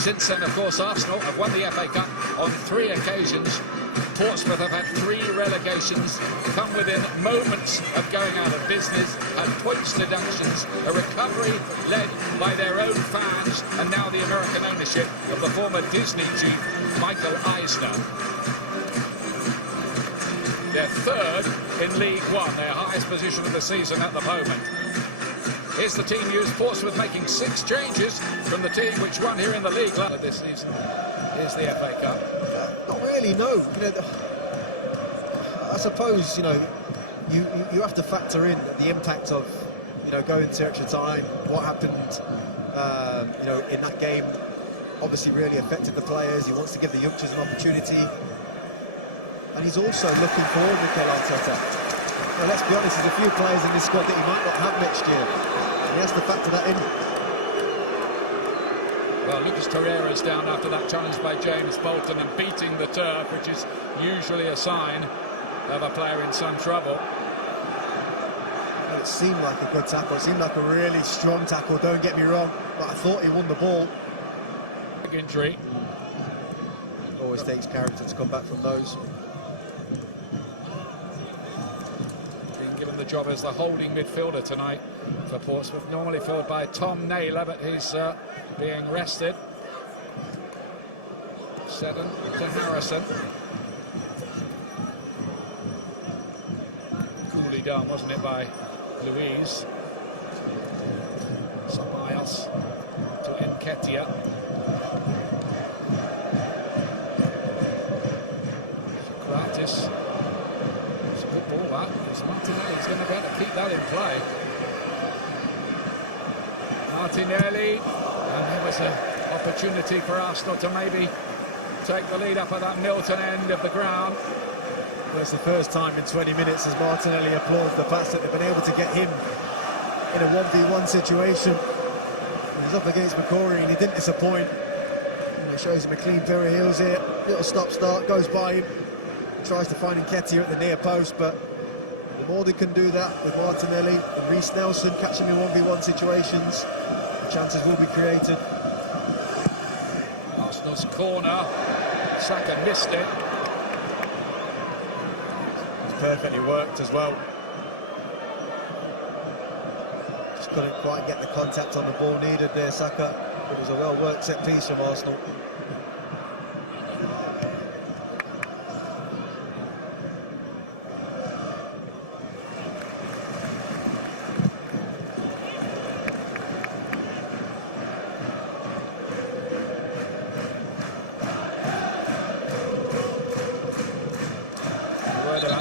Since then, of course, Arsenal have won the FA Cup on 3 occasions. Portsmouth have had 3 relegations, come within moments of going out of business, had points deductions, a recovery led by their own fans, and now the American ownership of the former Disney chief, Michael Eisner. They're 3rd in League One, their highest position of the season at the moment. Here's the team news. Portsmouth making 6 changes from the team which won here in the league this season. Here's the FA Cup. Not really, no. You know, I suppose, you know, you have to factor in the impact of, you know, going to extra time. What happened, you know, in that game obviously really affected the players. He wants to give the youngsters an opportunity. And he's also looking forward, Mikel Arteta. Now, let's be honest, there's a few players in this squad that he might not have next year. And he has to factor that in. Well, Lucas Torreira's down after that challenge by James Bolton and beating the turf, which is usually a sign of a player in some trouble. Well, it seemed like a good tackle. It seemed like a really strong tackle, don't get me wrong. But I thought he won the ball. Big injury. Always takes character to come back from those. Given the job as the holding midfielder tonight for Portsmouth, normally filled by Tom Naylor, but he's being rested. 7 to Harrison. Coolly done, wasn't it, by Louise? Miles to Nketiah. Gratis. Good ball that, because Martinelli's going to be able to keep that in play. Martinelli, and there was an opportunity for Arsenal to maybe take the lead up at that Milton end of the ground. Well, it's the first time in 20 minutes as Martinelli applauds the pass that they've been able to get him in a 1v1 situation. He's up against McCory and he didn't disappoint. And it shows him a clean pair of heels here. Little stop-start, goes by him. Tries to find Nketiah at the near post, but the more they can do that with Martinelli and Reece Nelson catching in 1v1 situations, the chances will be created. Arsenal's corner, Saka missed it. It's perfectly worked as well. Just couldn't quite get the contact on the ball needed there, Saka. It was a well-worked set piece from Arsenal.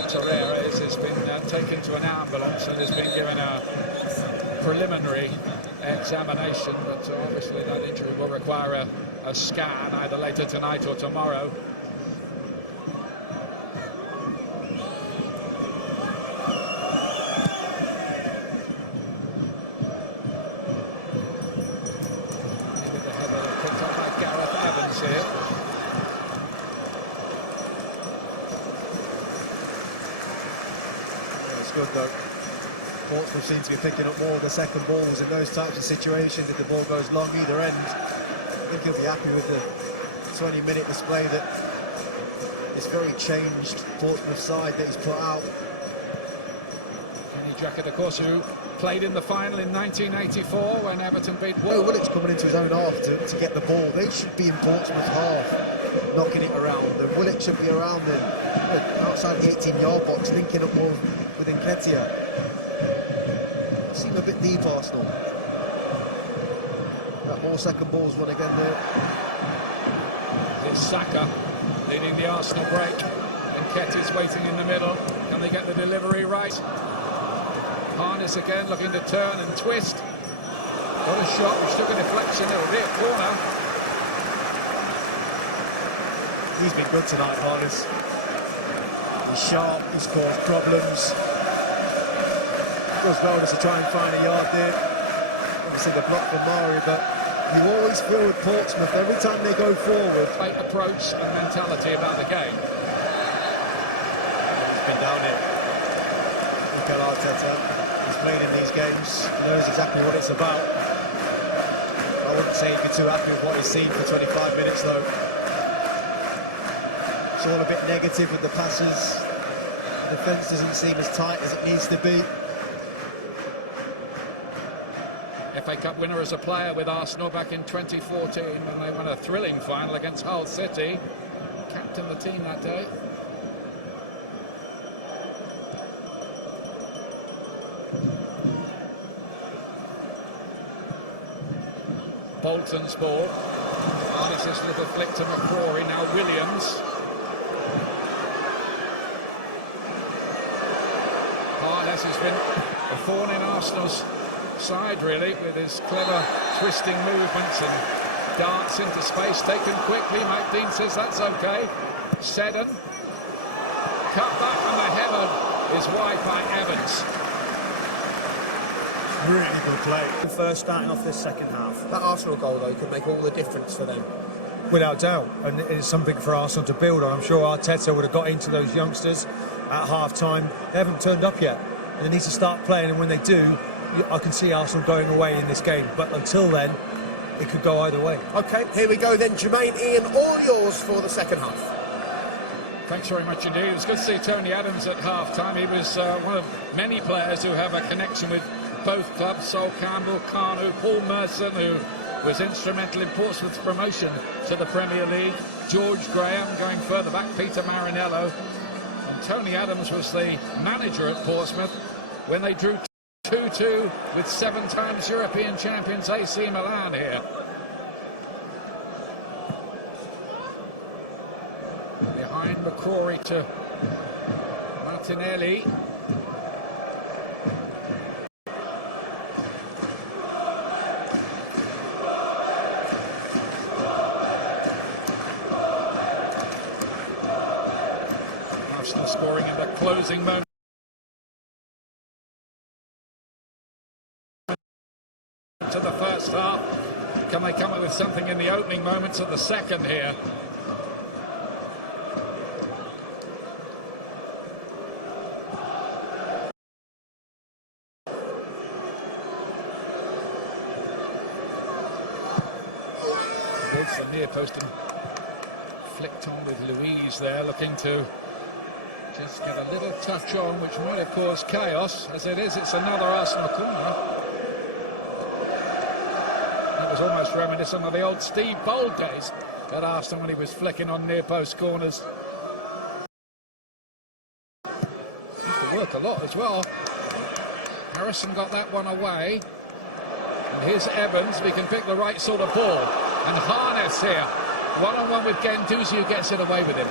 Torreira has been taken to an ambulance and has been given a preliminary examination, but obviously that injury will require a scan either later tonight or tomorrow. Maybe the header picked up by Gareth Evans here. Good though. Portsmouth seem to be picking up more of the second balls in those types of situations. If the ball goes long either end, I think he'll be happy with the 20-minute display that this very changed Portsmouth side that he's put out. Kenny Jackett, of course, who played in the final in 1984 when Everton beat Willock's coming into his own half to get the ball. They should be in Portsmouth half, knocking it around. And Willock should be around them, outside the 18-yard box, linking up more with Nketiah. Seem a bit deep, Arsenal. That more second balls run again there. Here's Saka leading the Arsenal break. Nketiah's waiting in the middle. Can they get the delivery right? Harness again, looking to turn and twist. Got a shot which took a deflection. It'll be a corner. He's been good tonight, Harness. He's sharp, he's caused problems. Does well to try and find a yard there. Obviously the block from Mari, but you always feel with Portsmouth, every time they go forward. Great approach and mentality about the game. He's been down it. Mikel Arteta, he's played in these games, he knows exactly what it's about. I wouldn't say he'd be too happy with what he's seen for 25 minutes, though. It's all a bit negative with the passes. The defence doesn't seem as tight as it needs to be. FA Cup winner as a player with Arsenal back in 2014 when they won a thrilling final against Hull City. Captained the team that day. Bolton's ball. Harness this little flick to McCrory, now Williams. Harness has been a thorn in Arsenal's side, really, with his clever twisting movements and darts into space taken quickly. Mike Dean says that's okay. Seddon. Cut back, and the header is wide by Evans. Really good play. First starting off this second half. That Arsenal goal, though, could make all the difference for them. Without doubt, and it's something for Arsenal to build on. I'm sure Arteta would have got into those youngsters at half-time. They haven't turned up yet, and they need to start playing, and when they do, I can see Arsenal going away in this game. But until then, it could go either way. OK, here we go then. Jermaine, Ian, all yours for the second half. Thanks very much indeed. It was good to see Tony Adams at half-time. He was one of many players who have a connection with both clubs. Sol Campbell, Kanu, Paul Merson, who was instrumental in Portsmouth's promotion to the Premier League, George Graham going further back, Peter Marinello, and Tony Adams was the manager at Portsmouth when they drew 2-2 with 7 times European champions AC Milan here. Behind McCrory to Martinelli. Arsenal scoring in the closing moment to the first half. Can they come up with something in the opening moments of the second here? Against the near post and flicked on with Louise there, looking to just get a little touch on, which might have caused chaos. As it is, it's another Arsenal corner. That was almost reminiscent of the old Steve Bold days at Arsenal when he was flicking on near post corners. Used to work a lot as well. Harrison got that one away. And here's Evans, if he can pick the right sort of ball. And Harness here, one-on-one with Guendouzi, who gets it away with him.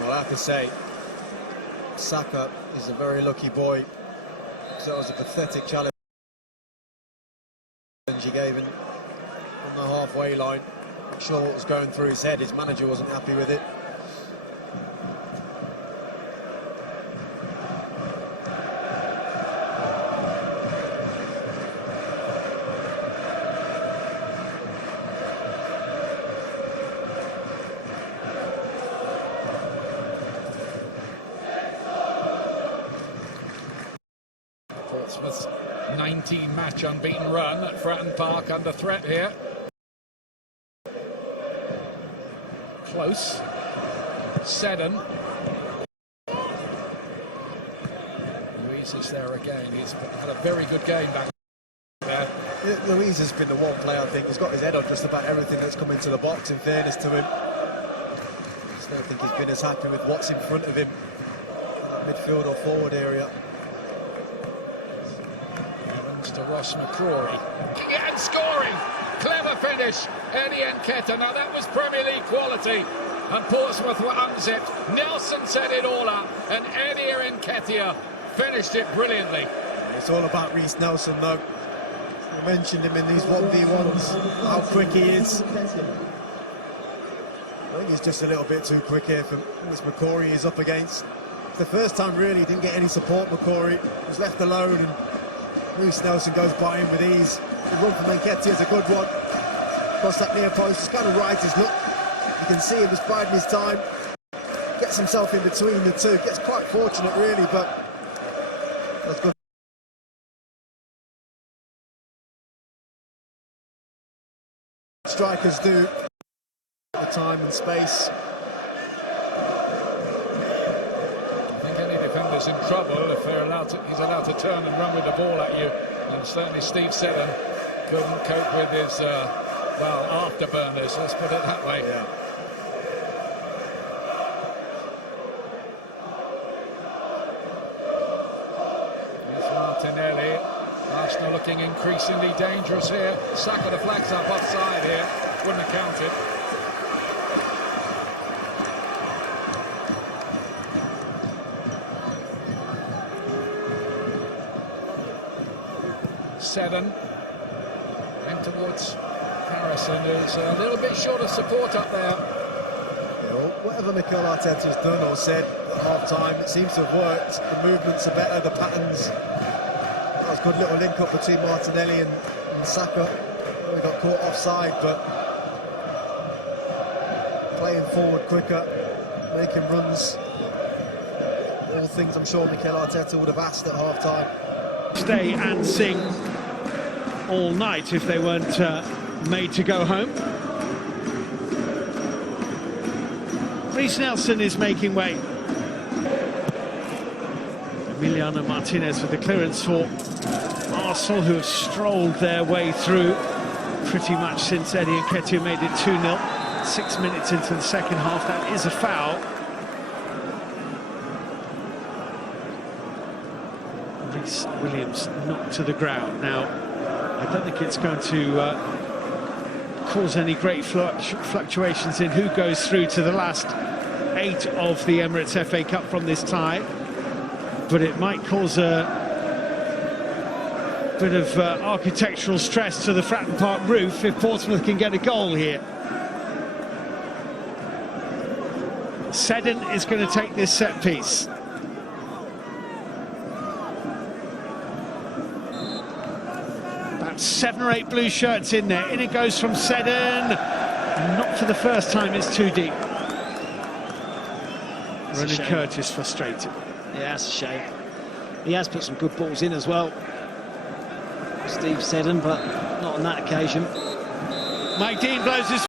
Well, I have to say, Saka is a very lucky boy. So it was a pathetic challenge he gave him on the halfway line. I'm sure what was going through his head, his manager wasn't happy with it. Portsmouth's 19-match unbeaten run at Fratton Park under threat here. Close. Seddon. Louise is there again. He's had a very good game back there. Louise has been the one player, I think, who's got his head on just about everything that's come into the box, in fairness to him. I just don't think he's been as happy with what's in front of him in that midfield or forward area. To Ross McCrory. And scoring! Clever finish, Eddie Nketiah. Now that was Premier League quality, and Portsmouth were unzipped. Nelson set it all up, and Eddie Nketiah finished it brilliantly. It's all about Reece Nelson, though. I mentioned him in these 1v1s, how quick he is. I think he's just a little bit too quick here for this McCrory he's up against. It's the first time really he didn't get any support, McCrory. He was left alone, and Reece Nelson goes by him with ease. The run from Nketiah is a good one. Across that near post, he's kind of right his look. You can see him just biding his time. Gets himself in between the two. Gets quite fortunate really, but that's good. strikers do. The time and space. I think any defender's in trouble if he's allowed to turn and run with the ball at you. And certainly Steve Seddon couldn't cope with his, afterburners, let's put it that way. Yeah. It's Martinelli. Arsenal looking increasingly dangerous here. Saka, the flag's up offside here. Wouldn't have counted. Seddon and towards Harrison, who's a little bit short of support up there. Yeah, well, whatever Mikel Arteta's done or said at half-time, it seems to have worked. The movements are better, the patterns. That was a good little link-up between Martinelli and Saka. We got caught offside, but playing forward quicker, making runs. All things I'm sure Mikel Arteta would have asked at half-time. Stay and sing all night if they weren't made to go home. Reece Nelson is making way. Emiliano Martinez with the clearance for Arsenal, who have strolled their way through pretty much since Eddie Nketiah made it 2-0. 6 minutes into the second half, that is a foul. Reece Williams knocked to the ground. Now, I don't think it's going to cause any great fluctuations in who goes through to the last 8 of the Emirates FA Cup from this tie, but it might cause a bit of architectural stress to the Fratton Park roof if Portsmouth can get a goal here. Seddon is going to take this set piece. About 7 or 8 blue shirts in there. In it goes from Seddon. Not for the first time, it's too deep. Ronan Curtis frustrated. Yeah, that's a shame. He has put some good balls in as well, Steve Seddon, but not on that occasion. Mike Dean blows his